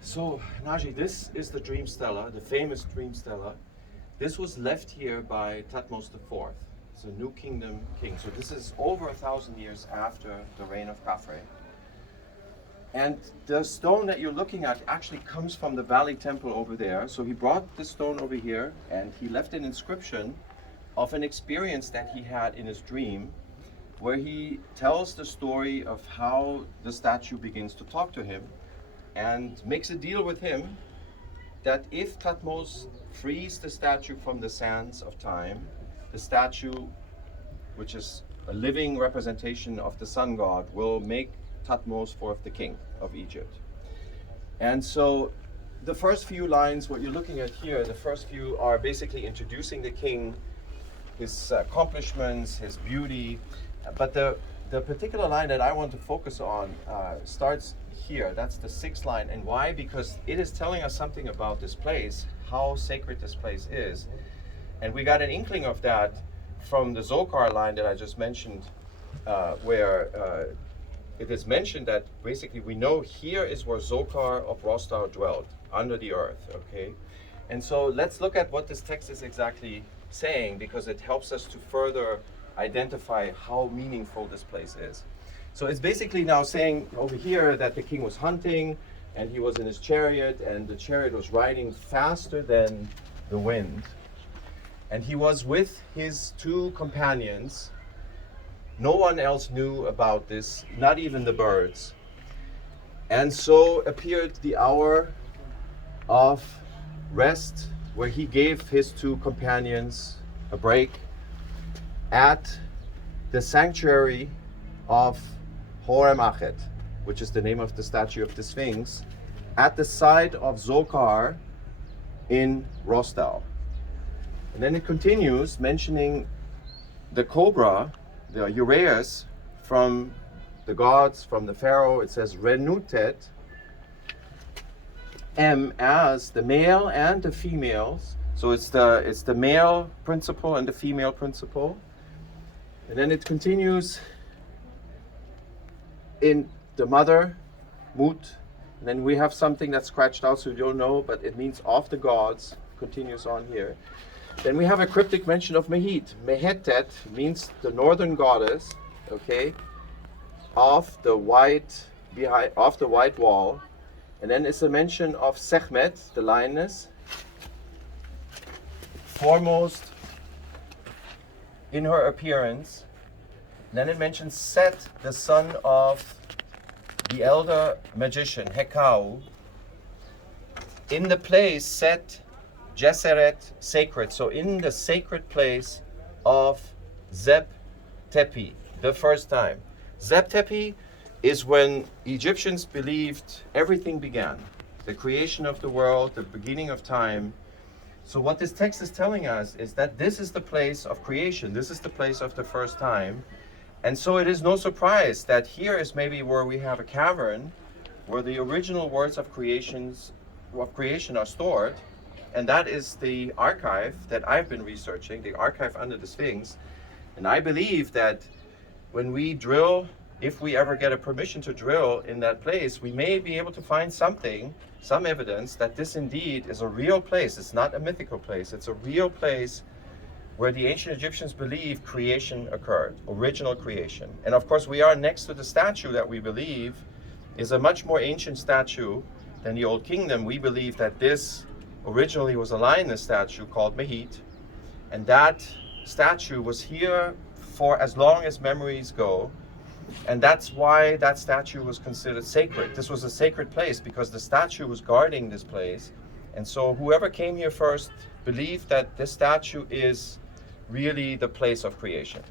So, Naji, this is the Dream Stele, the famous Dream Stele. This was left here by Thutmose IV. It's a New Kingdom king. So this is over 1,000 years after the reign of Khafre. And the stone that you're looking at actually comes from the Valley Temple over there. So he brought the stone over here and he left an inscription of an experience that he had in his dream, where he tells the story of how the statue begins to talk to him and makes a deal with him that if Thutmose frees the statue from the sands of time, the statue, which is a living representation of the sun god, will make Thutmose IV the king of Egypt. And so the first few lines, what you're looking at here, the first few are basically introducing the king, his accomplishments, his beauty. But the particular line that I want to focus on starts here. That's the 6th line. And why? Because it is telling us something about this place, how sacred this place is. And we got an inkling of that from the Zokar line that I just mentioned, where it is mentioned that basically we know here is where Zokar of Rostau dwelt, under the earth, okay? And so let's look at what this text is exactly saying, because it helps us to further identify how meaningful this place is. So it's basically now saying over here that the king was hunting and he was in his chariot and the chariot was riding faster than the wind. And he was with his 2 companions. No one else knew about this, not even the birds. And so appeared the hour of rest, where he gave his 2 companions a break at the sanctuary of Mehit, which is the name of the statue of the Sphinx, at the side of Zokar in Rostau. And then it continues mentioning the cobra, the Uraeus, from the gods, from the pharaoh. It says renutet as the male and the females. So it's the male principle and the female principle. And then it continues in the mother, mut. And then we have something that's scratched out, so you don't know, but it means of the gods. Continues on here. Then we have a cryptic mention of Mehit. Mehit means the northern goddess, okay, of the white wall. And then it's a mention of Sekhmet, the lioness, foremost in her appearance. Then it mentions Set, the son of the elder magician, Hekau. In the place Set, Geseret, sacred. So in the sacred place of Zeb Tepi, the first time. Zeb Tepi is when Egyptians believed everything began. The creation of the world, the beginning of time. So what this text is telling us is that this is the place of creation. This is the place of the first time. And so it is no surprise that here is maybe where we have a cavern where the original words of creation are stored. And that is the archive that I've been researching, the archive under the Sphinx. And I believe that when we drill, if we ever get a permission to drill in that place, we may be able to find something, some evidence that this indeed is a real place. It's not a mythical place. It's a real place where the ancient Egyptians believed creation occurred, original creation. And of course, we are next to the statue that we believe is a much more ancient statue than the Old Kingdom. We believe that this originally was a lioness statue called Mehit, and that statue was here for as long as memories go, and that's why that statue was considered sacred. This was a sacred place because the statue was guarding this place, and so whoever came here first believed that this statue is really the place of creation.